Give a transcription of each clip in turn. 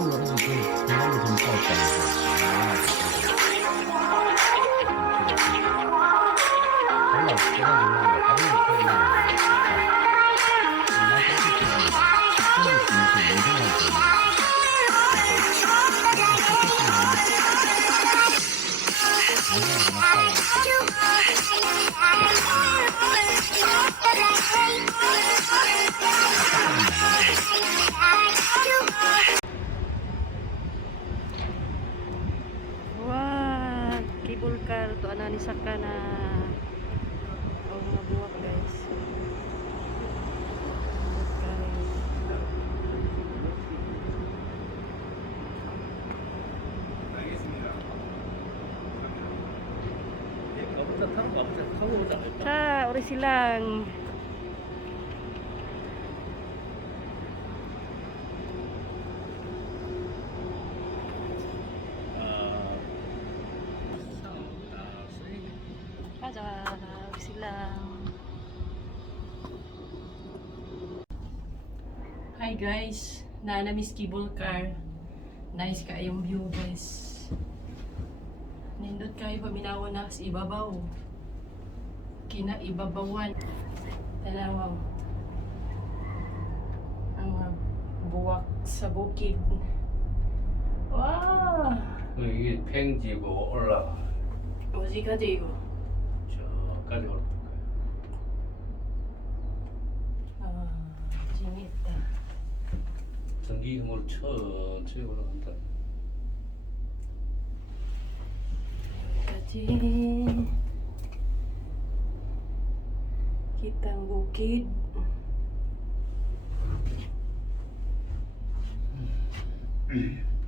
바람으로 이렇게 바람을 좀 Wah, cable car to ana ni saka na mga buwak guys. Sa ori silang Hi guys, na-miss cable car. Nice kayong view guys. Nindot kayo paminawan na sa ibabaw. Kina ibabawan. Tanawaw. Ang mga buwak sa bukid. Wow! 이게 팽지고 올라가 어디까지 이거? 저까지 올라가 재미있다. 전기힘으로 천천히 올라간다. Kasi kitang bukid.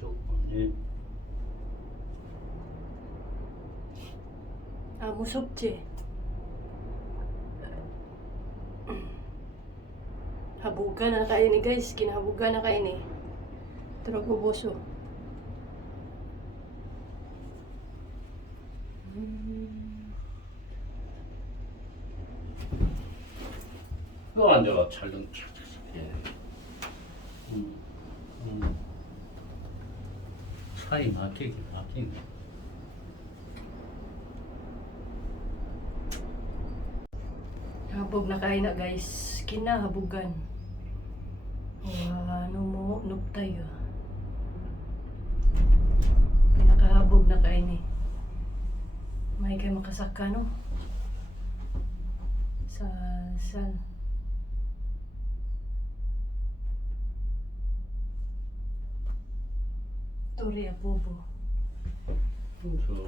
조금 무섭지? Habugan na kayo ni guys, kinahabugan na kayo ni. Trago boso. 또 앉아가 촬영 예. 사이 막히긴 막히네. Habog na kayo na guys, kinahabugan. Ano mo, noob tayo. Pinakahabog na kayo ni. May kayo makasaka no? Sa Turi Apobo.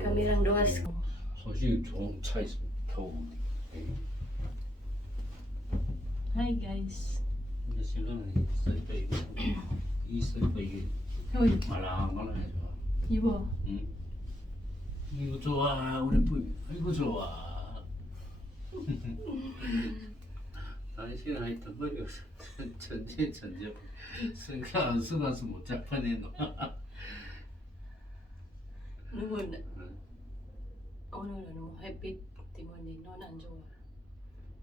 Kamerang doas ko. 소식이 좀 차 있으면 타고. Hi guys. 이제 신랑은 있으니까 이거 있으니까 이게 Hoy, 말랑말랑해져. 이거. 응? 이거 좋아 우리 부이. 이거 좋아. 당신 하여튼 머리 없어. 천재 승가서 못 잡아내노. Nuwan. Ano na no, high-pit timon din no nanjo.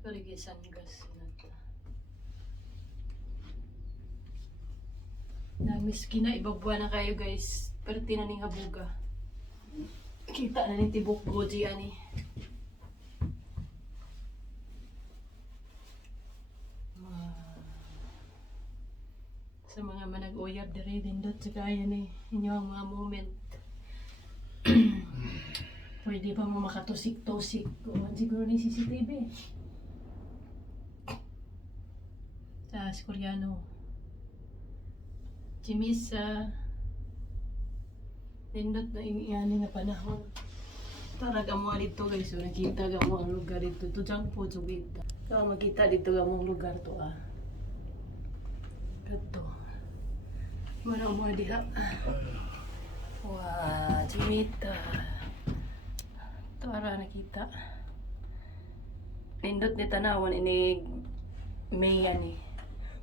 Pero gisan gas nata. Na miski na ibabwa na kayo guys. Pero tinaning habuga. Kita na ni tibok goji ani. Sa mga manag-uyab diri dindot sa kaya ni inyo ang mga moment. Pwede ba mo makatusik-tusik? Kuhan siguro ni CCTV. Sa koreano. Chimisa. Nindot na ingani nga panahon. Taraga mo dito guys. So, nakita ka mo ang lugar dito. Ito dyan po, subita. So, makita dito ka mo ang lugar to Ito. Marang mo diha. Wah, Jimita. Tara nakita. Nindot ni tanawan ini may ani.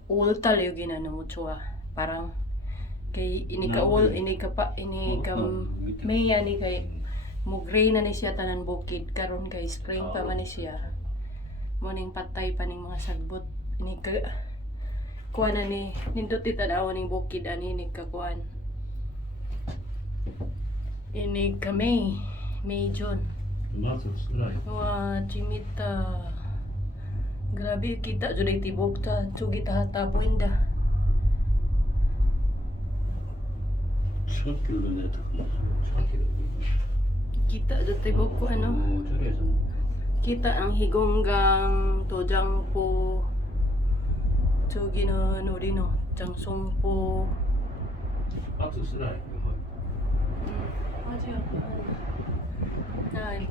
Ultal yung ginano mo chua. Parang kay ini ka ini ka pa ini ka may ani kay mo gray na ni siya tanan bukid karon kay spring pa man ni siya. Morning patay pa ning mga sagbot ini ka kuan ni nindot ni tanawan ning bukid ani ni ka kuan. Ini kami, May John. 맞아, 쓰라이. Wah, Chimita. Grabe, kita sudah tibok ta. So, kita hatapuin da. 10km. 4km. Kita sudah tibok ko ano. 저기에서. Kita ang higonggang tojangpo. 저기 no 우리노 장송포. 맞아, 쓰라이. 맞아요.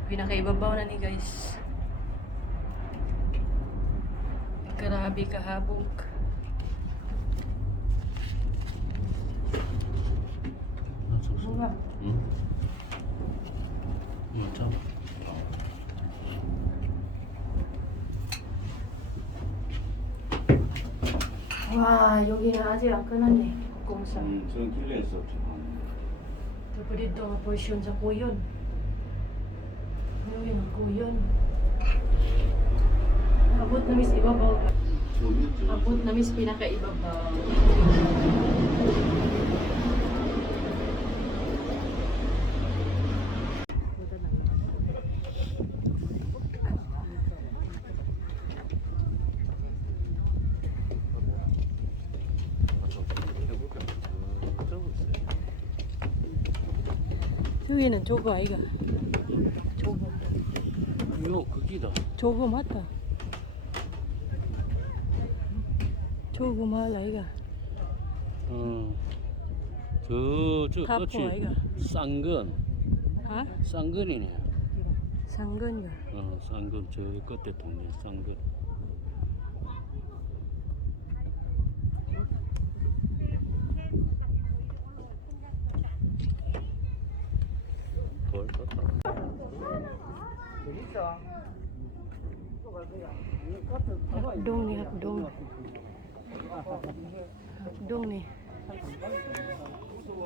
Pinakaibabaw na ni guys. Grabe kahabog. Bunga. 응? 응, 참. Wah, 여기는 아직 안 끝났네. 공사. 저는 길에서 Tapos dito nga portion sa kuyon. Yun ang kuyon. Abot na mis ibabaw. Abot na mis pinakaibabaw. 여기는 저거 아이가. 저거. 요 거기다. 저거 맞다. 저거 말 아이가. 저 타포 그렇지. 아이가. 쌍근. 아? 쌍근이네. 상근가. 쌍근 저 끝에 동네 쌍근. 돌 떴다. Hakdong nih, hakdong. Hakdong nih.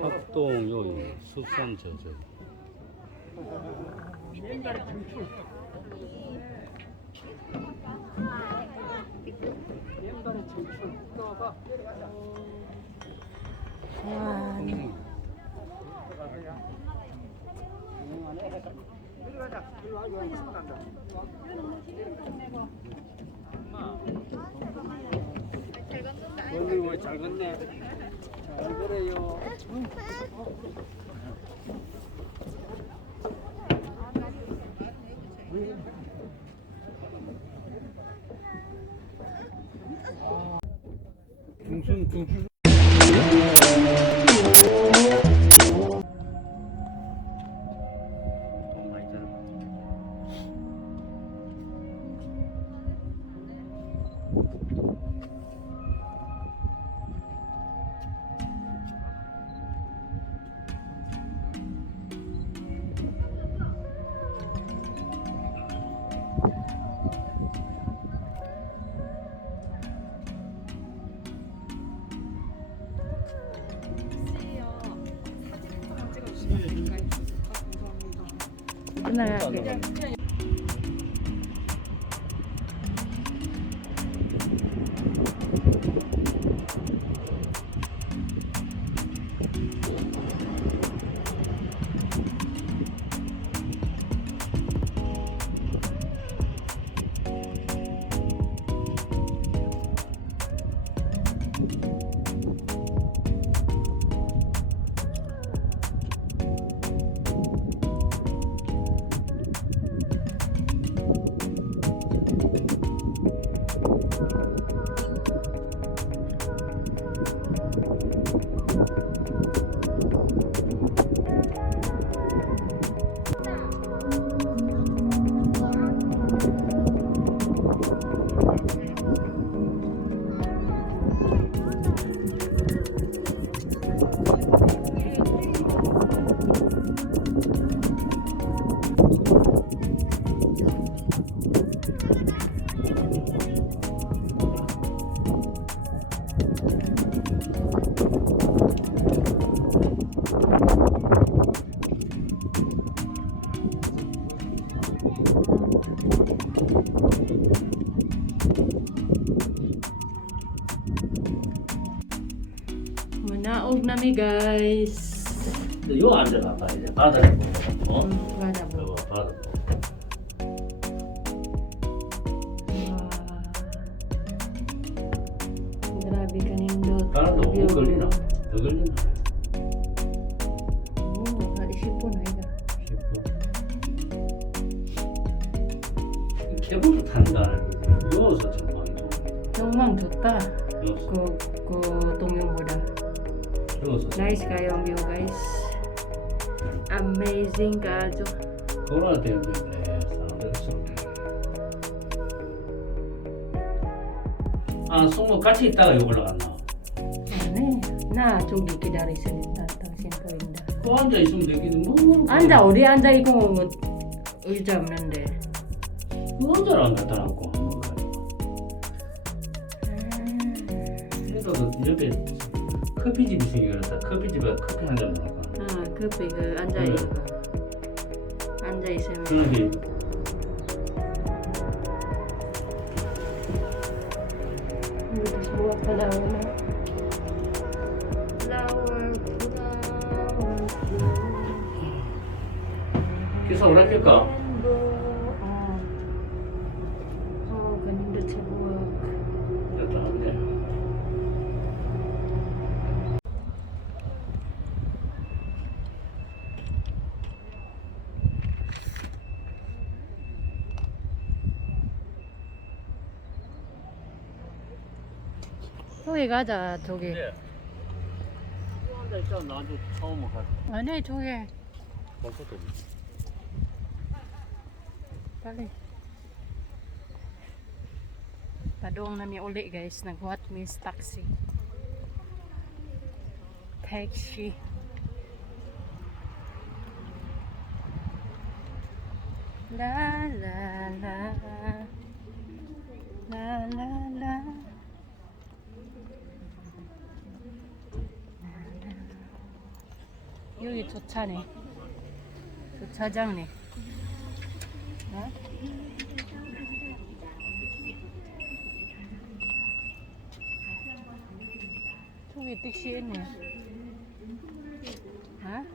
합동 여기 숲산 저저. Wah, nih. 잘 걷네. 잘 그래요. 중순. 돈 많이 들어. Nah, Manaog na mi guys. 근데 요 앉아봐봐 이제 바다를 보고. 어? 맞아 뭐. 여보 바다 보고. Grabe ka nindot. 바다도 못 걸리나? 더 걸리나? Oo, naisipon na iba. 케이블을 탄다는 게 요서 전망이 좋은 정말 좋다. 요서 그 동영보다. 요서 Nice kayo ang view guys. Amazing kayo. 코로나 때문에 사람들이 좀. 아 숙모 같이 있다가 여기 올라갔나? Ano na 저기 기다리시는 당신 보인다. 그 앉아 있으면 되겠지 뭐. 앉아 어디 앉아 이거 의자 없는데. 그 앉아를 안 갖다 놨고 한 번 가지고. 그래서 그 옆에 커피집이 생겨서 커피집에 커피 한 잔 먹을까? 커피 그 앉아 그래. 있고 앉아 있으면. 그런데 Tapos buwak pa daw na. Flower. 기사 오락할까? Ganda sa buwak. 됐다 한데. 저기 가자 저기. 또 앉아 있잖아 나도 처음 가. 아니 저기 먹고도 빨리. Padong nami uli guys, naghuat mi sa taxi. Taxi. La la la la la la. 여기 주차네. 주차장네. 어? 저기 택시 있네. 어?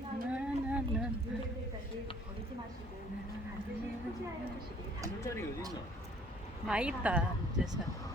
나나나. 술자리 어디 있나? 많이 있다. 진짜.